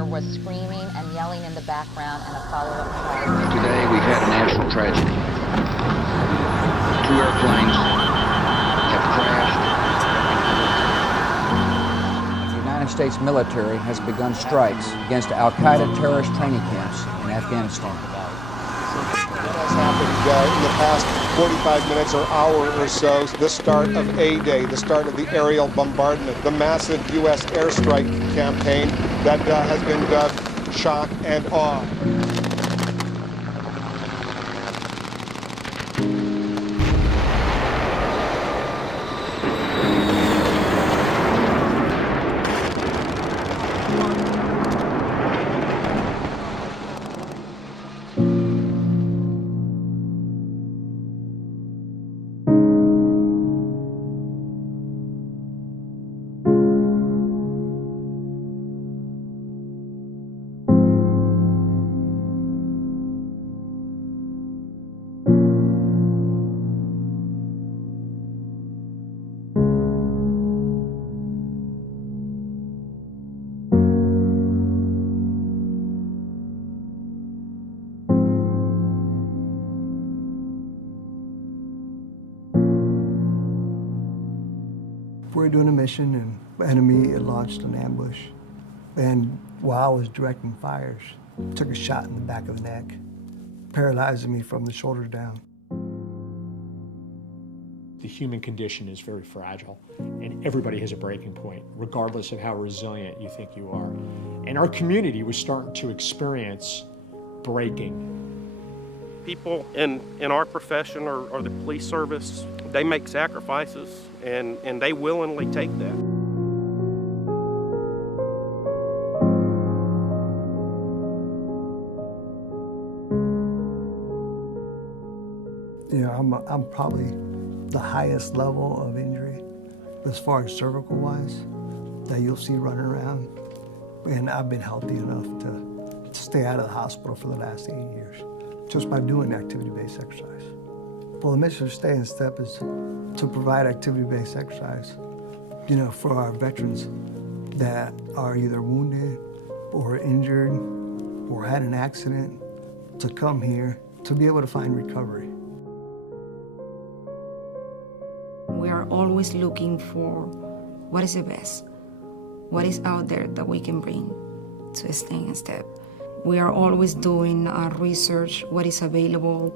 there was screaming and yelling in the background and a follow-up call. Today we've had a national tragedy. 2 airplanes have crashed. The United States military has begun strikes against Al-Qaeda terrorist training camps in Afghanistan. What has happened in the past 45 minutes or hour or so, the start of A-Day, the start of the aerial bombardment, the massive U.S. airstrike campaign that has been dubbed shock and awe. We were doing a mission and the enemy had launched an ambush. And while I was directing fires, took a shot in the back of the neck, paralyzing me from the shoulders down. The human condition is very fragile, and everybody has a breaking point, regardless of how resilient you think you are. And our community was starting to experience breaking. People in our profession or the police service, they make sacrifices, and they willingly take that. You know, I'm probably the highest level of injury as far as cervical-wise that you'll see running around. And I've been healthy enough to stay out of the hospital for the last 8 years, just by doing activity-based exercise. Well, the mission of Stay in Step is to provide activity-based exercise, you know, for our veterans that are either wounded or injured or had an accident, to come here to be able to find recovery. We are always looking for what is the best, what is out there that we can bring to Stay in Step. We are always doing research, what is available,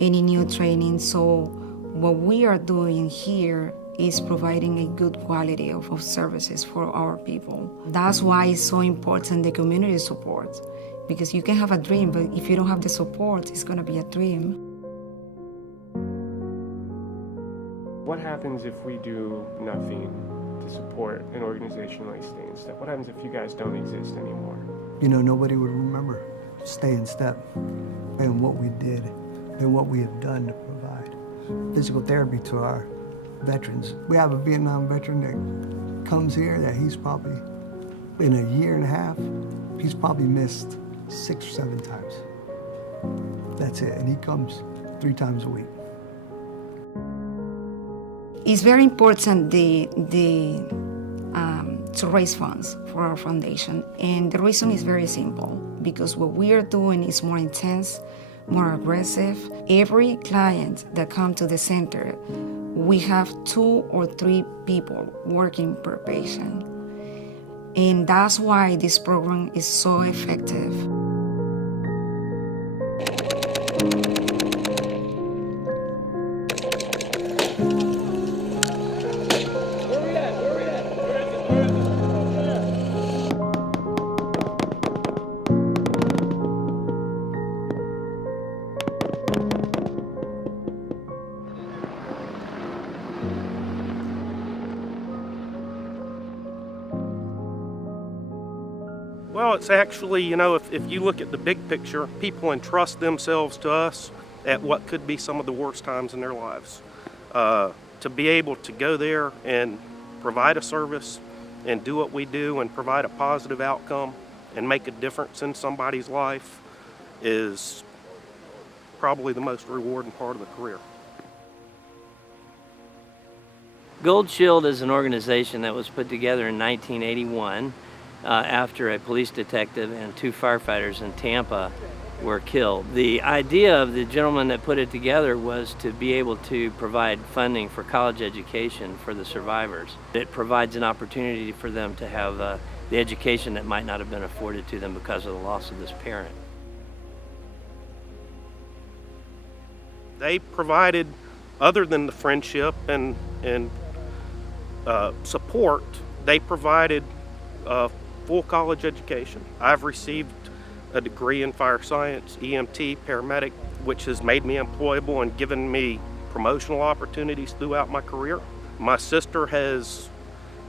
any new training. So what we are doing here is providing a good quality of services for our people. That's why it's so important, the community support, because you can have a dream, but if you don't have the support, it's gonna be a dream. What happens if we do nothing to support an organization like Stay in Step? What happens if you guys don't exist anymore? You know, nobody would remember Stay in Step and what we did and what we have done to provide physical therapy to our veterans. We have a Vietnam veteran that comes here that he's probably, in a year and a half, he's probably missed 6 or 7 times. That's it, and he comes 3 times a week. It's very important to raise funds for our foundation, and the reason is very simple, because what we are doing is more intense, more aggressive. Every client that comes to the center, we have 2 or 3 people working per patient, and that's why this program is so effective. Well, it's actually, you know, if you look at the big picture, people entrust themselves to us at what could be some of the worst times in their lives. To be able to go there and provide a service and do what we do and provide a positive outcome and make a difference in somebody's life is probably the most rewarding part of the career. Gold Shield is an organization that was put together in 1981, after a police detective and 2 firefighters in Tampa were killed. The idea of the gentleman that put it together was to be able to provide funding for college education for the survivors. It provides an opportunity for them to have the education that might not have been afforded to them because of the loss of this parent. They provided, other than the friendship and support, they provided a full college education. I've received a degree in fire science, EMT, paramedic, which has made me employable and given me promotional opportunities throughout my career. My sister has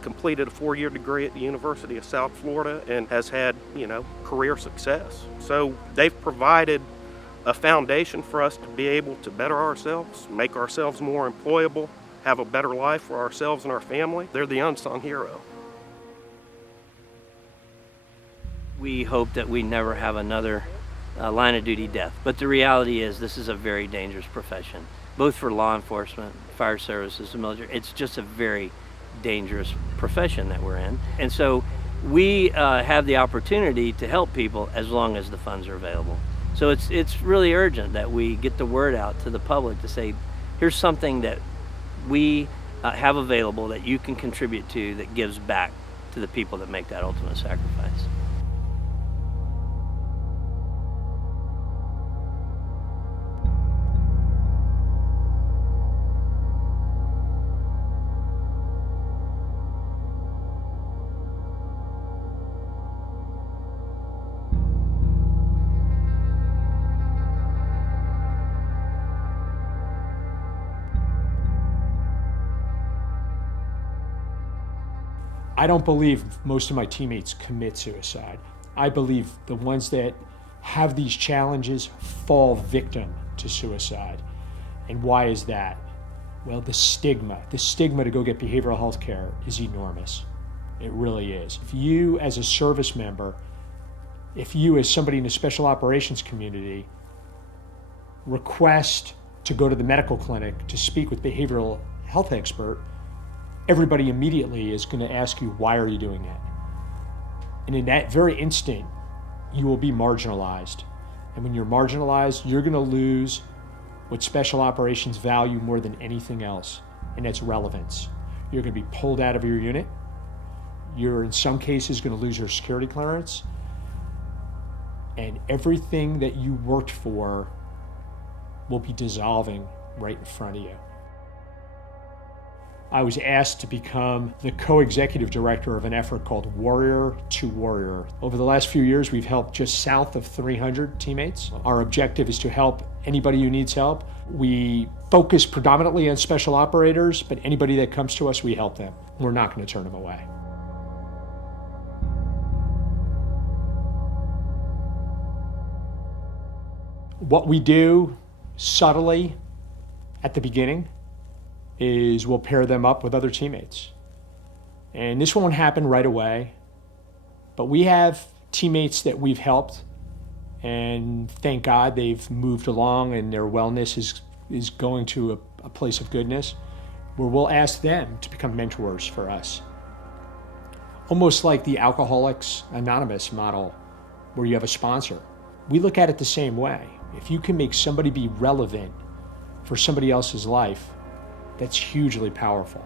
completed a 4-year degree at the University of South Florida and has had, career success. So they've provided a foundation for us to be able to better ourselves, make ourselves more employable, have a better life for ourselves and our family. They're the unsung hero. We hope that we never have another line of duty death, but the reality is this is a very dangerous profession, both for law enforcement, fire services, the military. It's just a very dangerous profession that we're in. And so we have the opportunity to help people as long as the funds are available. So it's really urgent that we get the word out to the public to say, here's something that we have available that you can contribute to that gives back to the people that make that ultimate sacrifice. I don't believe most of my teammates commit suicide. I believe the ones that have these challenges fall victim to suicide. And why is that? Well, the stigma to go get behavioral health care is enormous. It really is. If you as a service member, if you as somebody in the special operations community request to go to the medical clinic to speak with a behavioral health expert, everybody immediately is going to ask you, why are you doing that? And in that very instant, you will be marginalized. And when you're marginalized, you're going to lose what special operations value more than anything else, and that's relevance. You're going to be pulled out of your unit. You're, in some cases, going to lose your security clearance. And everything that you worked for will be dissolving right in front of you. I was asked to become the co-executive director of an effort called Warrior to Warrior. Over the last few years, we've helped just south of 300 teammates. Our objective is to help anybody who needs help. We focus predominantly on special operators, but anybody that comes to us, we help them. We're not going to turn them away. What we do subtly at the beginning is we'll pair them up with other teammates. And this won't happen right away, but we have teammates that we've helped, and thank God they've moved along and their wellness is going to a place of goodness, where we'll ask them to become mentors for us. Almost like the Alcoholics Anonymous model, where you have a sponsor. We look at it the same way. If you can make somebody be relevant for somebody else's life, that's hugely powerful.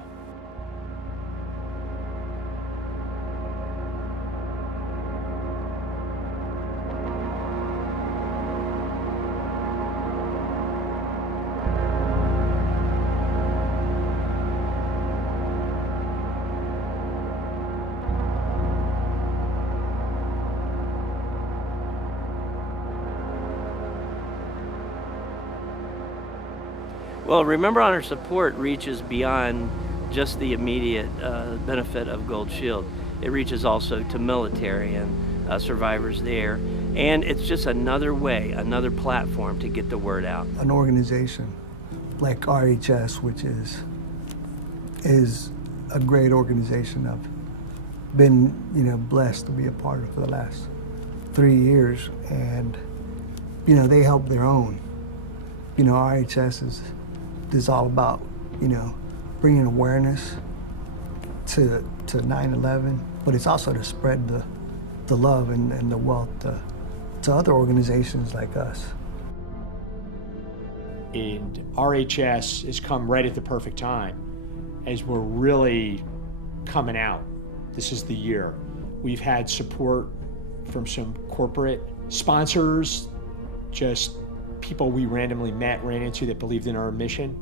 Well, Remember Honor support reaches beyond just the immediate benefit of Gold Shield. It reaches also to military and survivors there. And it's just another way, another platform to get the word out. An organization like RHS, which is a great organization I've been, blessed to be a part of for the last 3 years. And, they help their own. RHS is all about, bringing awareness to 9/11, but it's also to spread the love and the wealth to other organizations like us. And RHS has come right at the perfect time as we're really coming out. This is the year. We've had support from some corporate sponsors, just people we randomly ran into that believed in our mission,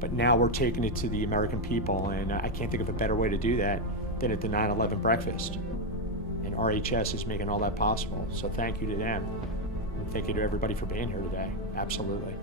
but now we're taking it to the American people, and I can't think of a better way to do that than at the 9/11 breakfast. And RHS is making all that possible, so thank you to them. And thank you to everybody for being here today, absolutely.